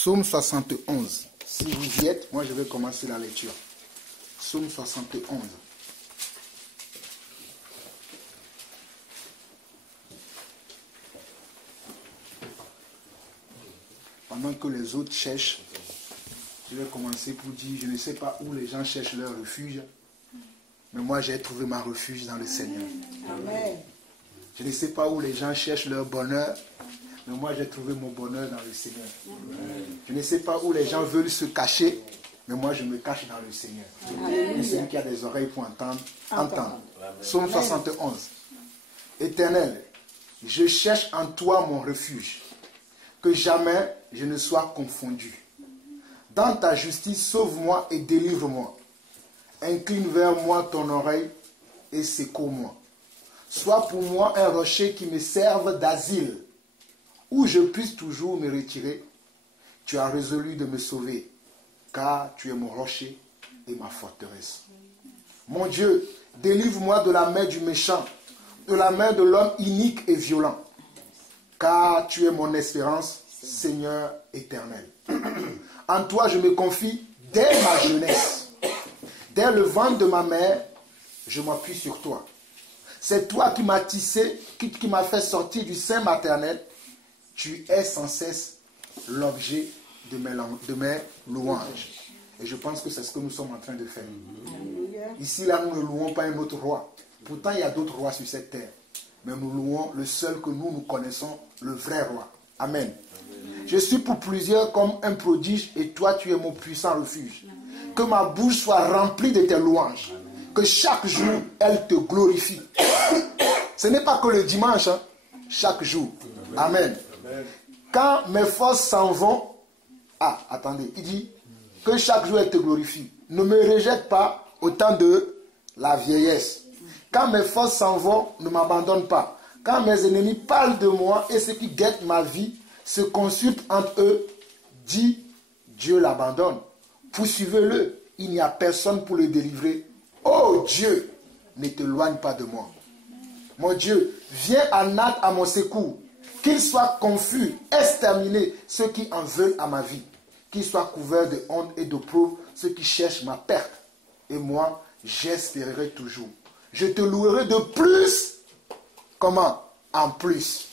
Psaume 71. Si vous y êtes, moi je vais commencer la lecture. Psaume 71. Pendant que les autres cherchent, je vais commencer pour dire, je ne sais pas où les gens cherchent leur refuge, mais moi j'ai trouvé ma refuge dans le Seigneur. Amen. Je ne sais pas où les gens cherchent leur bonheur, mais moi j'ai trouvé mon bonheur dans le Seigneur. Amen. Je ne sais pas où les gens veulent se cacher, mais moi je me cache dans le Seigneur. Et celui qui a des oreilles pour entendre, entendre. Psaume 71. Éternel, je cherche en toi mon refuge, que jamais je ne sois confondu. Dans ta justice, sauve-moi et délivre-moi. Incline vers moi ton oreille et secours-moi. Sois pour moi un rocher qui me serve d'asile, où je puisse toujours me retirer. Tu as résolu de me sauver, car tu es mon rocher et ma forteresse. Mon Dieu, délivre-moi de la main du méchant, de la main de l'homme inique et violent, car tu es mon espérance, Seigneur éternel. En toi je me confie dès ma jeunesse. Dès le ventre de ma mère, je m'appuie sur toi. C'est toi qui m'as tissé, qui m'as fait sortir du sein maternel. Tu es sans cesse l'objet de mes louanges. Et je pense que c'est ce que nous sommes en train de faire. Ici, là, nous ne louons pas un autre roi. Pourtant, il y a d'autres rois sur cette terre. Mais nous louons le seul que nous connaissons, le vrai roi. Amen. Je suis pour plusieurs comme un prodige et toi, tu es mon puissant refuge. Que ma bouche soit remplie de tes louanges. Que chaque jour, elle te glorifie. Ce n'est pas que le dimanche, hein, chaque jour. Amen. Quand mes forces s'en vont, attendez, il dit que chaque jour, elle te glorifie. Ne me rejette pas au temps de la vieillesse. Quand mes forces s'en vont, ne m'abandonne pas. Quand mes ennemis parlent de moi et ceux qui guettent ma vie se consultent entre eux, dis, Dieu l'abandonne. Poursuivez-le, il n'y a personne pour le délivrer. Oh Dieu, ne t'éloigne pas de moi. Mon Dieu, viens en hâte à mon secours. Qu'ils soient confus, exterminés, ceux qui en veulent à ma vie. Qu'ils soient couverts de honte et d'opprobre, ceux qui cherchent ma perte. Et moi, j'espérerai toujours. Je te louerai de plus. Comment? En plus.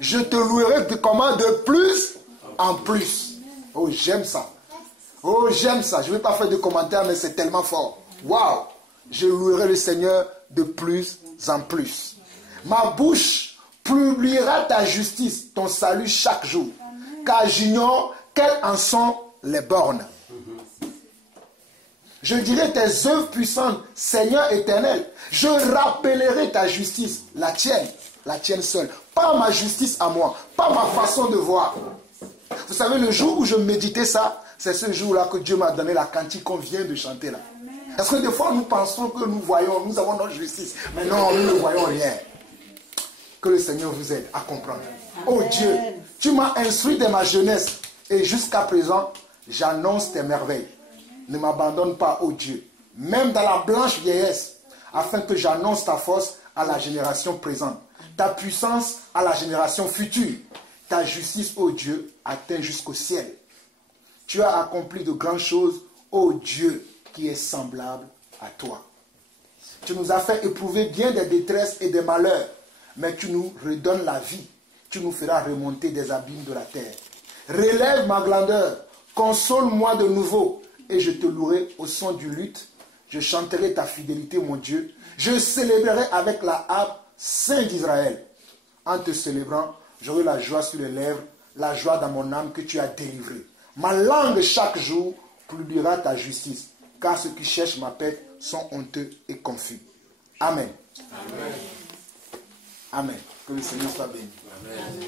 Je te louerai de comment? De plus en plus. Oh, j'aime ça. Oh, j'aime ça. Je ne vais pas faire de commentaires, mais c'est tellement fort. Waouh! Je louerai le Seigneur de plus en plus. Ma bouche publiera ta justice, ton salut chaque jour. Car j'ignore quelles en sont les bornes. Je dirai tes œuvres puissantes, Seigneur éternel. Je rappellerai ta justice, la tienne seule. Pas ma justice à moi, pas ma façon de voir. Vous savez, le jour où je méditais ça, c'est ce jour-là que Dieu m'a donné la cantique qu'on vient de chanter là. Parce que des fois, nous pensons que nous voyons, nous avons notre justice. Mais non, nous ne voyons rien. Que le Seigneur vous aide à comprendre. Oh Dieu, tu m'as instruit de ma jeunesse. Et jusqu'à présent, j'annonce tes merveilles. Ne m'abandonne pas, oh Dieu, même dans la blanche vieillesse, afin que j'annonce ta force à la génération présente, ta puissance à la génération future. Ta justice, ô Dieu, atteint jusqu'au ciel. Tu as accompli de grandes choses, ô Dieu, qui est semblable à toi. Tu nous as fait éprouver bien des détresses et des malheurs, mais tu nous redonnes la vie. Tu nous feras remonter des abîmes de la terre. Relève ma grandeur, console-moi de nouveau, et je te louerai au son du luth. Je chanterai ta fidélité, mon Dieu. Je célébrerai avec la harpe Saint d'Israël. En te célébrant, j'aurai la joie sur les lèvres, la joie dans mon âme que tu as délivrée. Ma langue chaque jour publiera ta justice, car ceux qui cherchent ma paix sont honteux et confus. Amen. Amen. Amen. Que le Seigneur soit béni. Amen.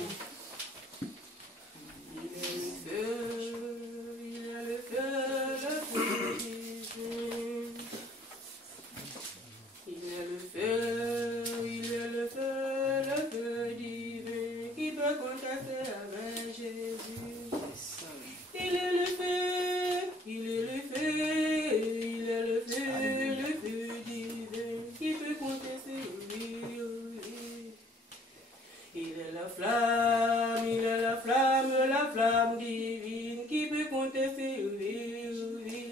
Flamme contester, oui.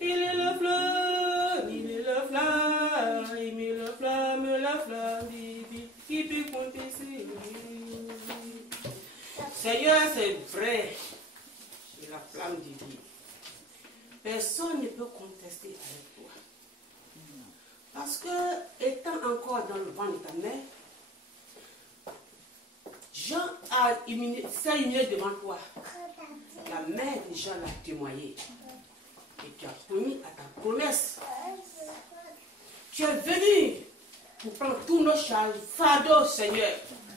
Il est la flamme, il est la flamme, il met la flamme, qui peut contester, oui. Seigneur, c'est vrai, c'est la flamme divine. Personne ne peut contester avec toi. Parce que, étant encore dans le ventre de ta mère, Jean s'est humilié devant toi. La mère de Jean l'a témoigné. Et tu as promis à ta promesse. Tu es venu pour prendre tous nos charges, fardeaux, Seigneur,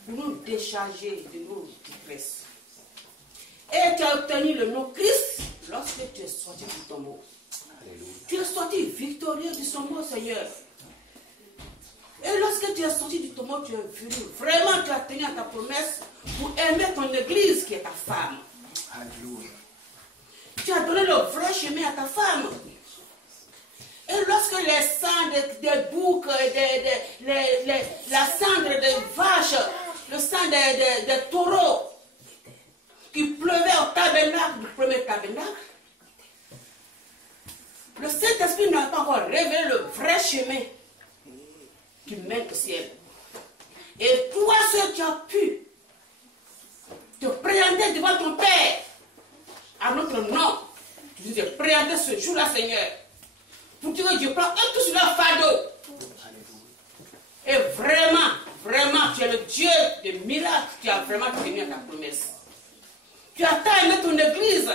pour nous décharger de nos détresses. Et tu as obtenu le nom Christ lorsque tu es sorti du tombeau. Tu es sorti victorieux de son mot, Seigneur. Et lorsque tu es sorti du tombeau, tu es venu. Vraiment, tu as tenu à ta promesse pour aimer ton église qui est ta femme. Alléluia. Tu as donné le vrai chemin à ta femme. Et lorsque les cendres des boucs, la cendre des vaches, le sang des taureaux qui pleuvait au tabernacle, du premier tabernacle, le Saint-Esprit n'a pas encore révélé le vrai chemin qui mène au ciel. Et toi, seul, tu as pu te présenter devant ton Père à notre nom. Tu te présenter ce jour-là, Seigneur, pour dire que Dieu prend un tout sur leur fardeau. Et vraiment, tu es le Dieu des miracles. Tu as vraiment tenu à ta promesse. Tu as tant aimé ton église.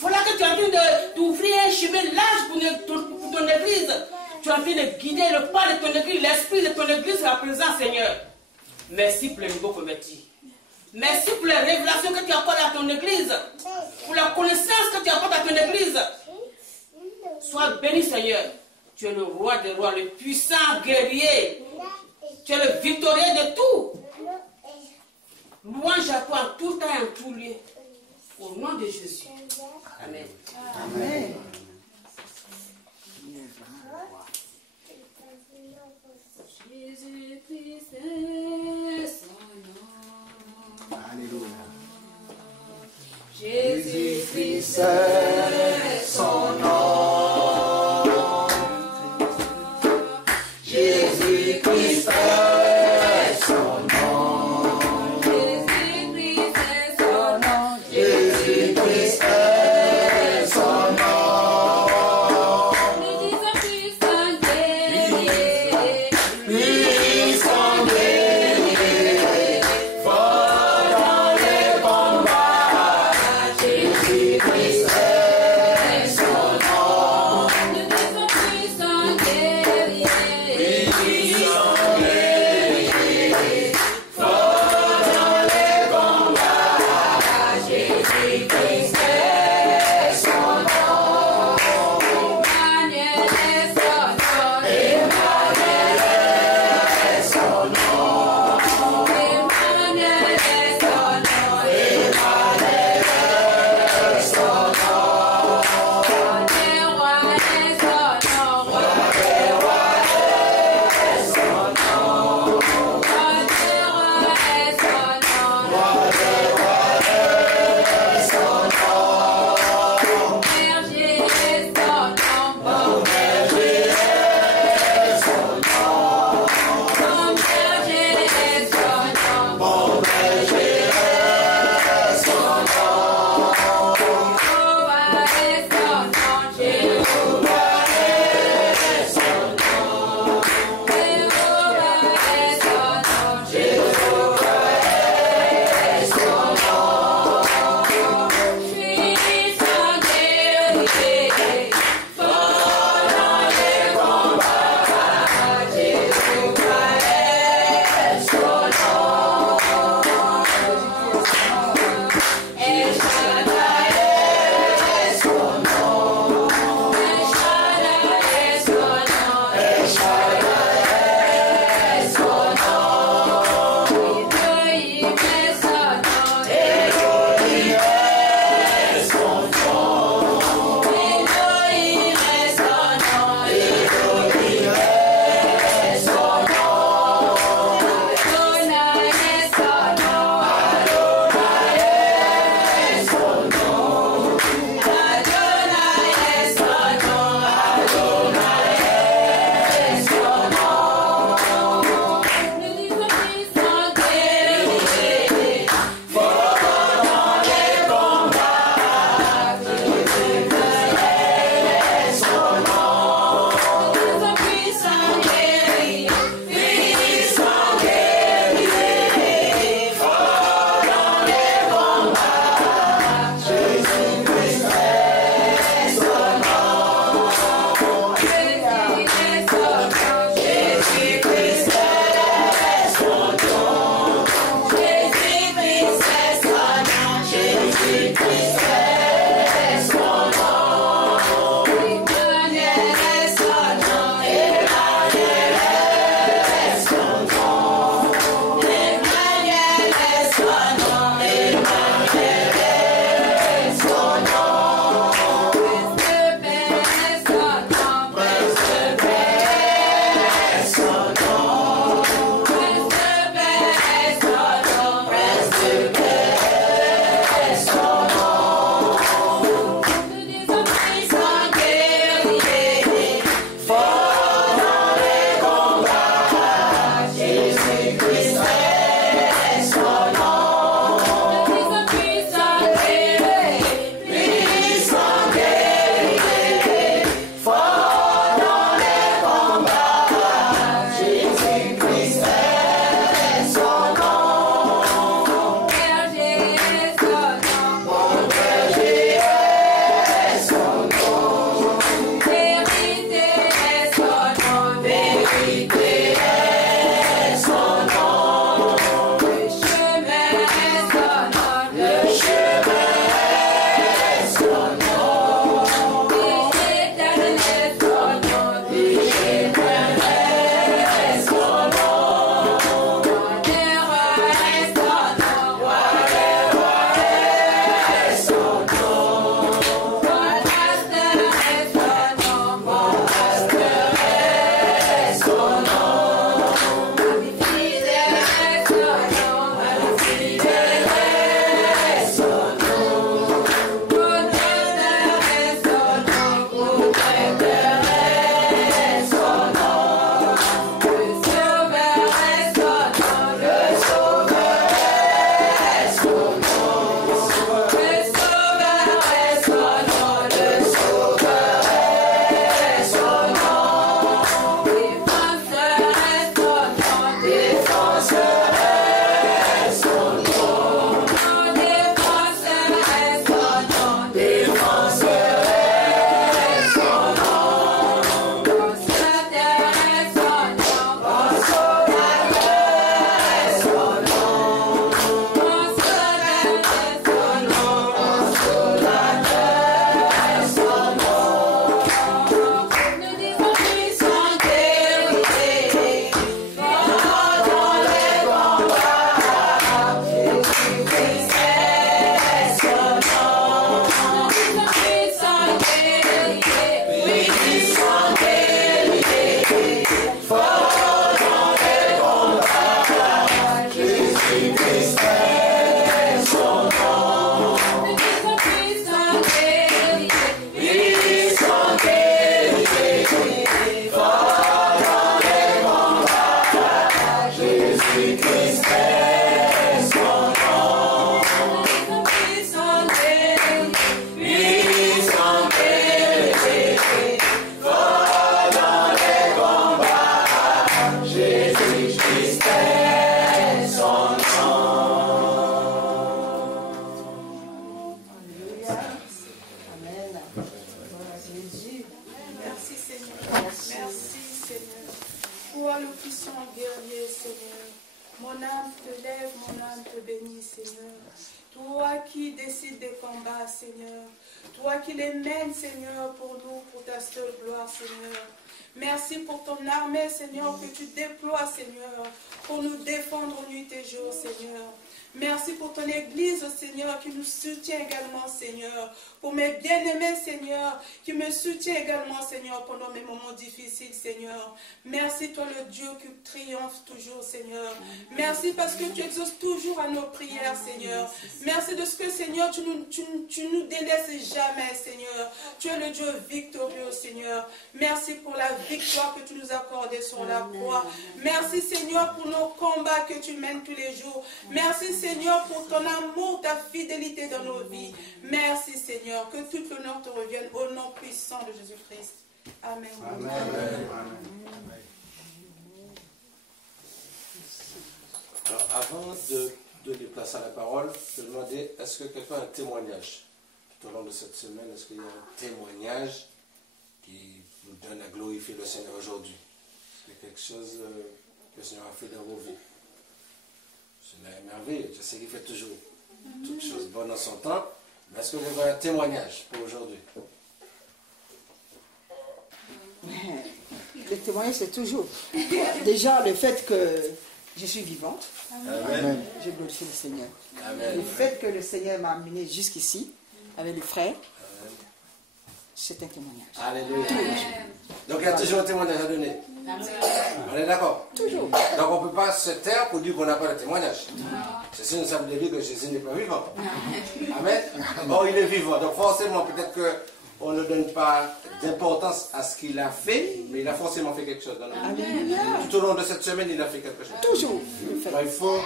Voilà que tu es en train d'ouvrir un chemin large pour ton église. Tu es en train de guider le pas de ton église, l'esprit de ton église à présent, Seigneur. Merci pour les nouveaux convertis. Merci pour les révélations que tu accordes à ton église. Pour la connaissance que tu accordes à ton église. Sois béni, Seigneur. Tu es le roi des rois, le puissant guerrier. Tu es le victorieux de tout. Louange à toi en tout temps et en tout lieu. Au nom de Jésus. Amen. Amen. Jésus-Christ est son nom. Alléluia. Jésus-Christ est son nom. Jésus-Christ est son nom. Jésus-Christ est son nom. Jésus-Christ est son nom. Puissant guerrier. Puissant guerrier. Fort dans les combats. Jésus-Christ est Merci pour ton armée, Seigneur, que tu déploies, Seigneur, pour nous défendre nuit et jour, Seigneur. Merci pour ton Église, Seigneur, qui nous soutient également, Seigneur. Pour mes bien-aimés, Seigneur, qui me soutient également, Seigneur, pendant mes moments difficiles, Seigneur. Merci, toi, le Dieu qui triomphe toujours, Seigneur. Merci parce que tu exauces toujours à nos prières, Seigneur. Merci de ce que, Seigneur, tu nous délaisses jamais, Seigneur. Tu es le Dieu victorieux, Seigneur. Merci pour la victoire que tu nous as accordée sur la croix. Merci, Seigneur, pour nos combats que tu mènes tous les jours. Merci, Seigneur, pour ton amour, ta fidélité dans nos vies. Merci, Seigneur, que tout l'honneur te revienne au nom puissant de Jésus-Christ. Amen. Amen. Amen. Alors, avant de déplacer la parole, je vais demander, est-ce que quelqu'un a un témoignage tout au long de cette semaine? Est-ce qu'il y a un témoignage qui vous donne à glorifier le Seigneur aujourd'hui? C'est quelque chose que le Seigneur a fait dans vos vies. C'est merveilleux. Je sais qu'il fait toujours toutes choses bonnes en son temps. Est-ce que vous avez un témoignage pour aujourd'hui? Le témoignage, c'est toujours. Déjà, le fait que je suis vivante. Amen. Je glorifie le Seigneur. Amen. Le fait que le Seigneur m'a amené jusqu'ici, avec les frères, c'est un témoignage. Alléluia. Donc il y a toujours un témoignage à donner. On est d'accord? Toujours. Donc on ne peut pas se taire pour dire qu'on n'a pas de témoignage. C'est sinon ça veut dire que Jésus n'est pas vivant. Amen. Bon, il est vivant. Donc forcément, peut-être qu'on ne donne pas d'importance à ce qu'il a fait, mais il a forcément fait quelque chose dans notre vie. Tout au long de cette semaine, il a fait quelque chose. Toujours. Donc, il faut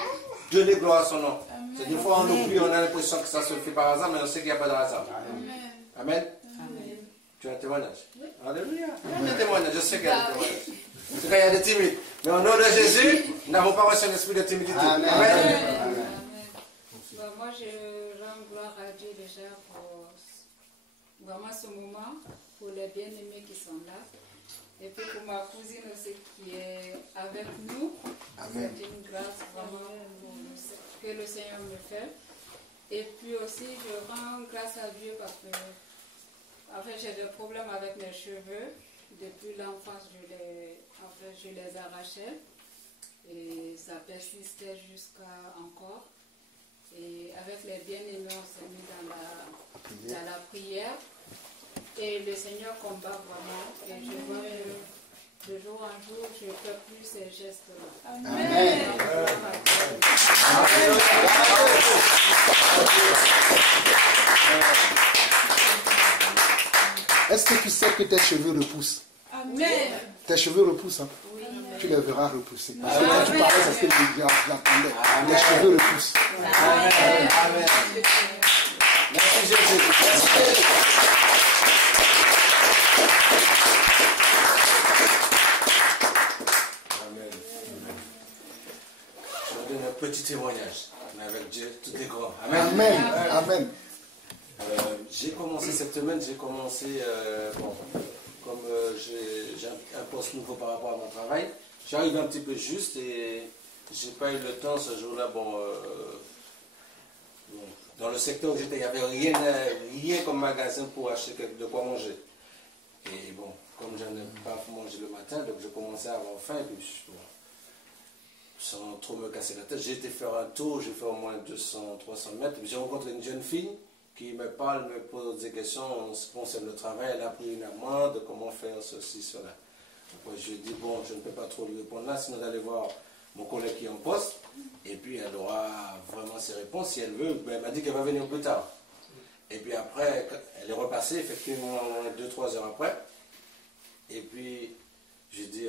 donner gloire à son nom. C'est des fois on oublie, on a l'impression que ça se fait par hasard, mais on sait qu'il n'y a pas de hasard. Amen. Tu as un témoignage? Alléluia. Il y a des témoignages, je sais qu'il y a des témoignages. En tout cas, il y a des timides. Mais au nom de Jésus, nous n'avons pas reçu un esprit de timidité. Amen. Moi, je rends gloire à Dieu déjà pour vraiment ce moment, pour les bien-aimés qui sont là. Et puis pour ma cousine aussi qui est avec nous. Amen. C'est une grâce vraiment que le Seigneur me fait. Et puis aussi, je rends grâce à Dieu parce que en fait, j'ai des problèmes avec mes cheveux. Depuis l'enfance, je les arrachais. Et ça persistait jusqu'à encore. Et avec les bien-aimés, on s'est mis dans la prière. Et le Seigneur combat vraiment. Et je vois que de jour en jour, je ne fais plus ces gestes-là. Amen. Est-ce que tu sais que tes cheveux repoussent? Amen. Tes cheveux repoussent, hein? Oui. Tu les verras repousser. Parce que quand tu parlais, c'est ce que j'entendais. Les cheveux repoussent. Amen. Amen. Merci Jésus. Merci. Amen. Je vais donner un petit témoignage. Mais avec Dieu, tout est grand. Amen. Amen. Amen. J'ai commencé cette semaine, comme j'ai un poste nouveau par rapport à mon travail, j'arrive un petit peu juste et j'ai pas eu le temps ce jour-là. Dans le secteur où j'étais, il n'y avait rien comme magasin pour acheter de quoi manger. Et bon, comme je n'ai pas mangé le matin, donc je commençais à avoir faim. Et puis, sans trop me casser la tête, j'ai été faire un tour, j'ai fait au moins 200-300 mètres. J'ai rencontré une jeune fille qui me parle, me pose des questions en ce qui concerne le travail. Elle a pris une amende, comment faire ceci, cela. Après, je lui ai dit, bon, je ne peux pas trop lui répondre là, sinon d'aller voir mon collègue qui est en poste. Et puis, elle aura vraiment ses réponses. Si elle veut, ben, elle m'a dit qu'elle va venir plus tard. Et puis après, elle est repassée, effectivement, 2-3 heures après. Et puis, j'ai dit,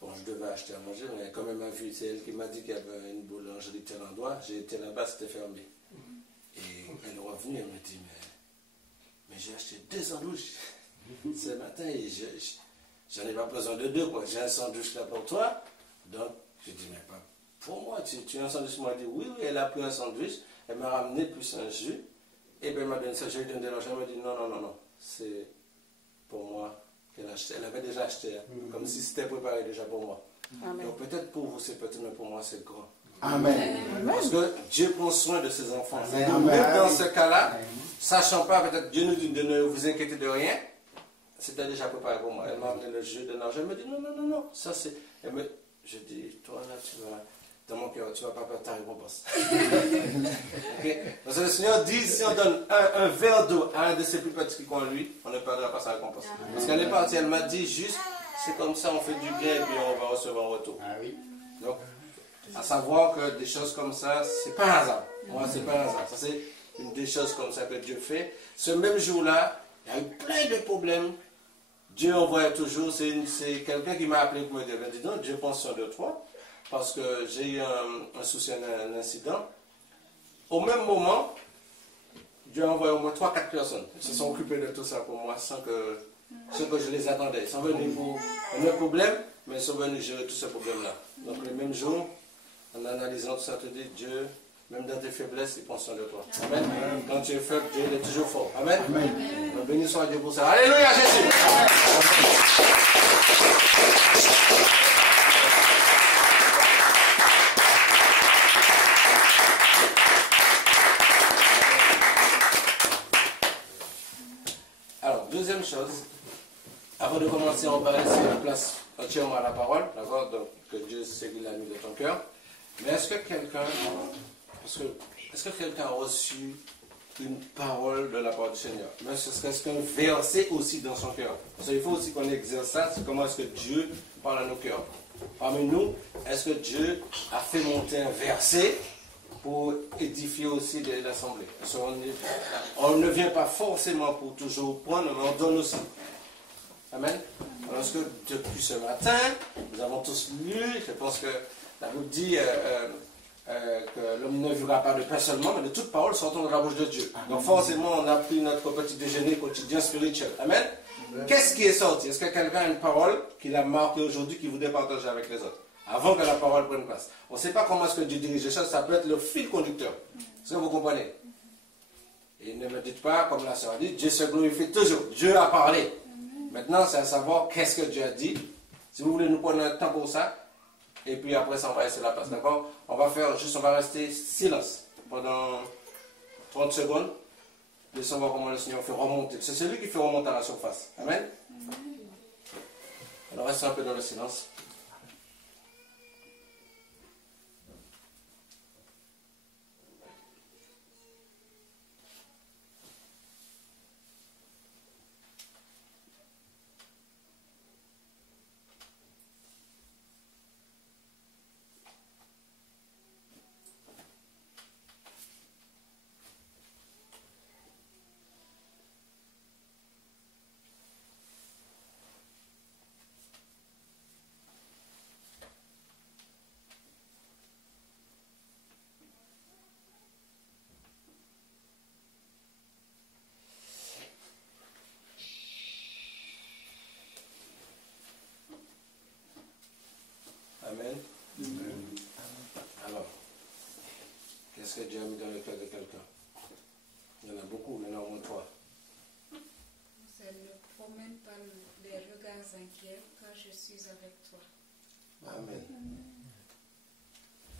bon, je devais acheter à manger, mais quand même, c'est elle qui m'a dit qu'il y avait une boulangerie tel endroit. J'ai été là-bas, c'était fermé. Et elle est revenue, elle m'a dit, mais j'ai acheté 2 sandwichs ce matin et j'en ai pas besoin de 2, quoi. J'ai un sandwich là pour toi. Donc, j'ai dit, mais pas pour moi, tu as un sandwich? Moi, elle dit, oui, elle a pris un sandwich, elle m'a ramené plus un jus, et bien elle m'a donné ça, je lui ai donné de l'argent, elle m'a dit, non, c'est pour moi qu'elle a acheté. Elle avait déjà acheté, comme si c'était préparé déjà pour moi. Amen. Donc peut-être pour vous c'est petit, mais pour moi c'est grand. Amen. Parce que Dieu prend soin de ses enfants. Amen. Même dans ce cas-là, sachant pas, peut-être Dieu nous dit de ne vous inquiéter de rien, c'était déjà préparé pour moi. Elle m'a donné le jeu de l'argent, elle me dit, non, ça c'est... Je dis, toi là, tu vas... Dans mon cœur, tu ne vas pas perdre ta récompense. Okay? Parce que le Seigneur dit, si on donne un verre d'eau à un de ses plus petits qui qu'en lui, on ne perdra pas sa récompense. Parce qu'elle est partie, elle m'a dit juste, c'est comme ça, on fait du bien et puis on va recevoir un retour. Donc, à savoir que des choses comme ça, c'est pas un hasard. Moi, c'est pas un hasard. Ça, c'est une des choses comme ça que Dieu fait. Ce même jour-là, il y a eu plein de problèmes. Dieu envoie toujours, c'est quelqu'un qui m'a appelé pour me dire, dis donc, Dieu prend soin de toi. Parce que j'ai eu un souci, un incident. Au même moment, Dieu a envoyé au moins 3-4 personnes. Ils se sont occupés de tout ça pour moi sans que je les attendais. Ils sont venus pour un autre problème, mais ils sont venus gérer tout ce problème-là. Donc le même jour, en analysant tout ça, tu dis, Dieu, même dans tes faiblesses, il prend soin de toi. Amen. Quand tu es faible, Dieu il est toujours fort. Amen. Donc béni soit Dieu pour ça. Alléluia Jésus. deuxième chose, avant de commencer, on va laisser la place entièrement à la parole, d'accord? Donc, que Dieu sait qu'il a mis dans ton cœur. Mais est-ce que quelqu'un a reçu une parole de la part du Seigneur? Mais est-ce qu'un verset aussi dans son cœur? Parce qu'il faut aussi qu'on exerce ça, c'est comment est-ce que Dieu parle à nos cœurs. Parmi nous, est-ce que Dieu a fait monter un verset pour édifier aussi l'assemblée? On ne vient pas forcément pour toujours prendre, mais on donne aussi. Amen. Parce que depuis ce matin, nous avons tous lu, je pense que la Bible dit que l'homme ne vivra pas de pain seulement, mais de toute parole sortant de la bouche de Dieu. Donc forcément, on a pris notre petit déjeuner quotidien spirituel. Amen. Qu'est-ce qui est sorti? Est-ce que quelqu'un a une parole qu'il a marquée aujourd'hui, qu'il voudrait partager avec les autres, avant que la parole prenne place? On ne sait pas comment est-ce que Dieu dirige les choses, ça peut être le fil conducteur. Est-ce que vous comprenez? Et ne me dites pas, comme la sœur a dit, Dieu se glorifie toujours. Dieu a parlé. Maintenant, c'est à savoir qu'est-ce que Dieu a dit. Si vous voulez nous prendre un temps pour ça, et puis après ça, on va laisser la place. D'accord? On va rester silence pendant 30 secondes. Laissons voir comment le Seigneur fait remonter. C'est celui qui fait remonter à la surface. Amen? Alors restez un peu dans le silence. Amen. Alors, qu'est-ce que Dieu a mis dans le cœur de quelqu'un? Il y en a beaucoup, il y en a au moins 3. Ça ne promène pas les regards inquiets quand je suis avec toi. Amen.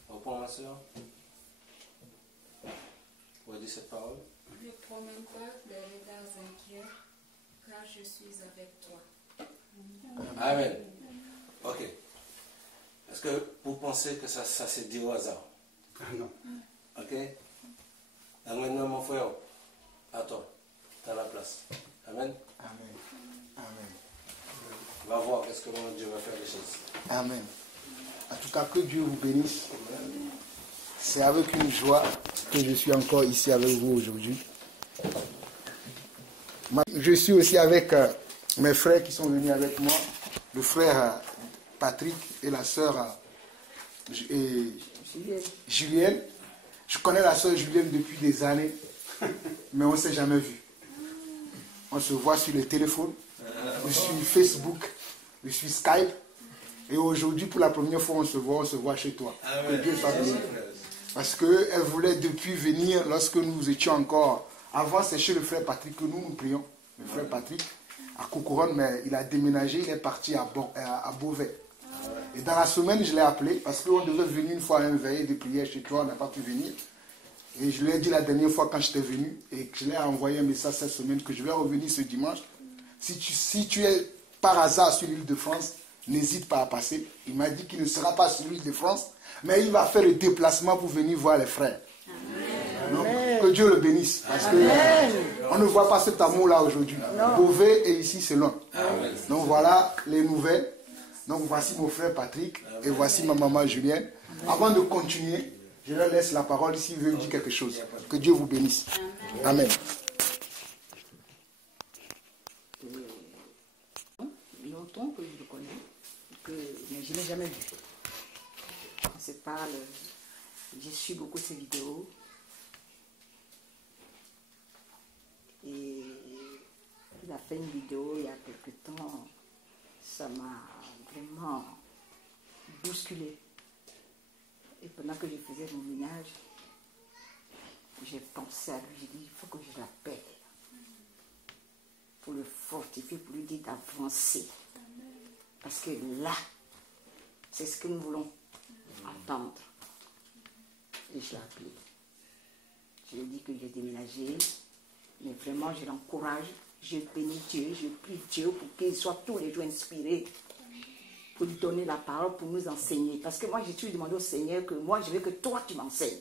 Reprends ma soeur. Vous avez dit cette parole? Ne promène pas les regards inquiets quand je suis avec toi. Amen. Ok. Est-ce que vous pensez que ça s'est dit au hasard? Non. Ok? Alors maintenant, mon frère, à toi, tu as la place. Amen. Amen. Amen. Va voir qu'est-ce que mon Dieu va faire les choses. Amen. En tout cas, que Dieu vous bénisse. C'est avec une joie que je suis encore ici avec vous aujourd'hui. Je suis aussi avec mes frères qui sont venus avec moi, le frère Patrick et la sœur Julienne. Je connais la sœur Julienne depuis des années, mais on ne s'est jamais vu. On se voit sur le téléphone, sur Facebook, sur Skype. Et aujourd'hui, pour la première fois, on se voit chez toi. Que Dieu soit béni. Parce qu'elle voulait depuis venir, lorsque nous étions encore... Avant, c'est chez le frère Patrick que nous prions. Le frère Patrick, à Coucouronne, mais il a déménagé, il est parti à Beauvais. Et dans la semaine, je l'ai appelé, parce qu'on devait venir une fois à un veillée de prière chez toi, on n'a pas pu venir. Et je lui ai dit la dernière fois quand j'étais venu, et que je lui ai envoyé un message cette semaine, que je vais revenir ce dimanche. Si tu es par hasard sur l'île de France, n'hésite pas à passer. Il m'a dit qu'il ne sera pas sur l'île de France, mais il va faire le déplacement pour venir voir les frères. Donc, que Dieu le bénisse. Parce qu'on ne voit pas cet amour-là aujourd'hui. Beauvais et ici, c'est loin. Donc voilà les nouvelles. Donc voici mon frère Patrick et voici ma maman Julienne. Avant de continuer, je leur laisse la parole s'ils veulent dire quelque chose. Que Dieu vous bénisse. Amen. Longtemps que je le connais, mais je ne l'ai jamais vu. On se parle, je suis beaucoup ses vidéos. Et il a fait une vidéo il y a quelque temps, ça m'a vraiment bousculé. Et pendant que je faisais mon ménage, j'ai pensé à lui, j'ai dit, il faut que je l'appelle pour le fortifier, pour lui dire d'avancer. Parce que là, c'est ce que nous voulons entendre. Et je l'ai appelé. Je lui ai dit que j'ai déménagé, mais vraiment je l'encourage Je bénis Dieu, je prie Dieu pour qu'il soit tous les jours inspiré pour lui donner la parole, pour nous enseigner. Parce que moi, j'ai toujours demandé au Seigneur que moi, je veux que toi, tu m'enseignes.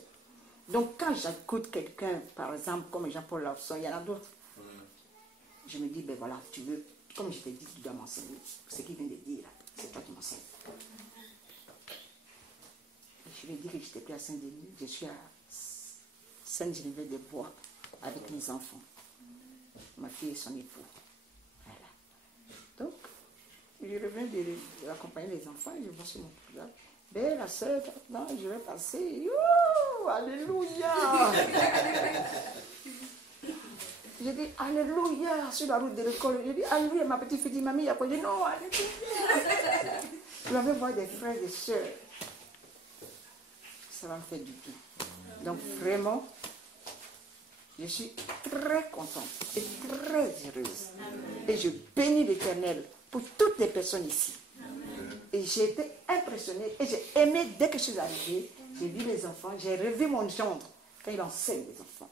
Donc, quand j'écoute quelqu'un, par exemple, comme Jean-Paul Lawson, il y en a d'autres, je me dis, ben voilà, tu veux, comme je t'ai dit, tu dois m'enseigner. Ce qu'il vient de dire, là, c'est toi qui m'enseignes. Je lui ai dit que j'étais plus à Saint-Denis, je suis à Sainte-Geneviève-des-Bois avec mes enfants, ma fille et son époux. Voilà. Donc, je reviens d'accompagner les enfants et je vois sur mon programme. Ben, la sœur, non, je vais passer. Youh, alléluia! J'ai dit alléluia sur la route de l'école. J'ai dit alléluia. Ma petite fille dit mamie, après j'ai dit non, alléluia. Je vais voir des frères et des sœurs. Ça va me faire du bien. Donc vraiment, je suis très contente et très heureuse. Et je bénis l'Éternel pour toutes les personnes ici. Et j'ai été impressionnée et j'ai aimé dès que je suis arrivée. J'ai vu les enfants, j'ai revu mon gendre quand il enseigne les enfants.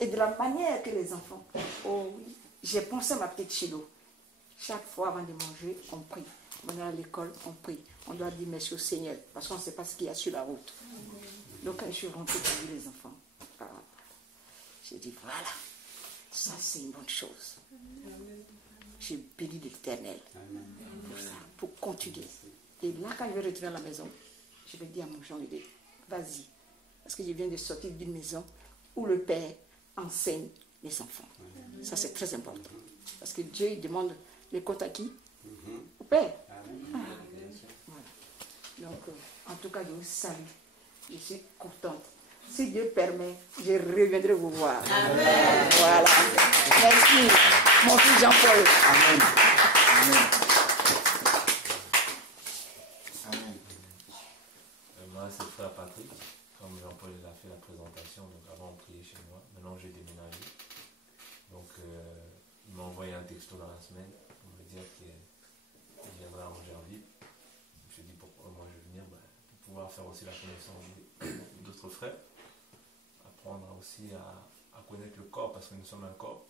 Et de la manière que les enfants, oh oui, j'ai pensé à ma petite Chilo. Chaque fois avant de manger, on prie. On est à l'école, on prie. On doit dire merci au Seigneur parce qu'on ne sait pas ce qu'il y a sur la route. Donc quand je suis rentrée pour les enfants, j'ai dit voilà, ça c'est une bonne chose. J'ai béni l'Éternel pour ça, pour continuer. Et là, quand je vais retourner à la maison, je vais dire à mon Jean, vas-y. Parce que je viens de sortir d'une maison où le Père enseigne les enfants. Ça, c'est très important. Parce que Dieu, il demande les comptes à qui? Au Père. Voilà. Donc, en tout cas, je vous salue. Je suis contente. Si Dieu permet, je reviendrai vous voir. Amen. Voilà. Merci, mon fils Jean-Paul. Amen. Amen. Amen. Moi, c'est frère Patrick. Comme Jean-Paul a fait la présentation, donc avant on priait chez moi. Maintenant, j'ai déménagé. Donc, il m'a envoyé un texto dans la semaine pour me dire qu'il viendrait à Angerville. Je me suis dit pourquoi moi je vais venir, pour pouvoir faire aussi la connaissance d'autres frères. Apprendre aussi à connaître le corps parce que nous sommes un corps.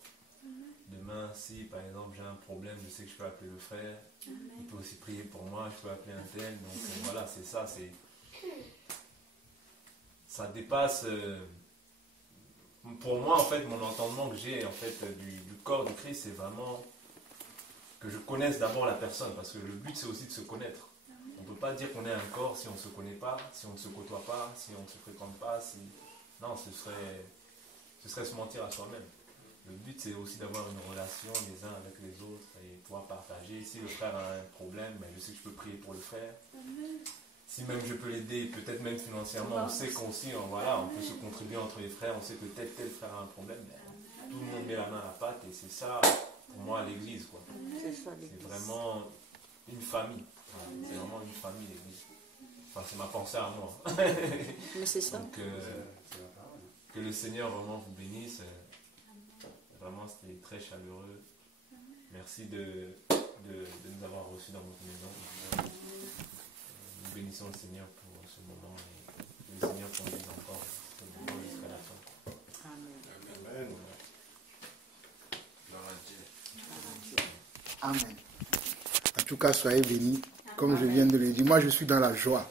Demain, si par exemple j'ai un problème, je sais que je peux appeler le frère. Il peut aussi prier pour moi, je peux appeler un tel. Donc voilà, c'est ça. Ça dépasse. Pour moi, en fait, mon entendement que j'ai en fait du corps de Christ, c'est vraiment que je connaisse d'abord la personne, parce que le but c'est aussi de se connaître. On ne peut pas dire qu'on est un corps si on ne se connaît pas, si on ne se côtoie pas, si on ne se fréquente pas. Non, ce serait se mentir à soi-même. Le but c'est aussi d'avoir une relation les uns avec les autres et pouvoir partager. Si le frère a un problème, je sais que je peux prier pour le frère. Si même je peux l'aider, peut-être même financièrement, on sait qu'on peut se contribuer entre les frères, on sait que tel frère a un problème, tout le monde met la main à la pâte et c'est ça, pour moi, l'église. C'est vraiment une famille. C'est vraiment une famille, l'église. Enfin, c'est ma pensée à moi. Mais c'est ça. Donc, que le Seigneur vraiment vous bénisse. Vraiment, c'était très chaleureux. Merci de nous avoir reçus dans votre maison. Nous bénissons le Seigneur pour ce moment et le Seigneur conduise encore ce moment jusqu'à la fin. Amen. Amen. Amen. En tout cas, soyez bénis. Comme je viens de le dire, moi je suis dans la joie.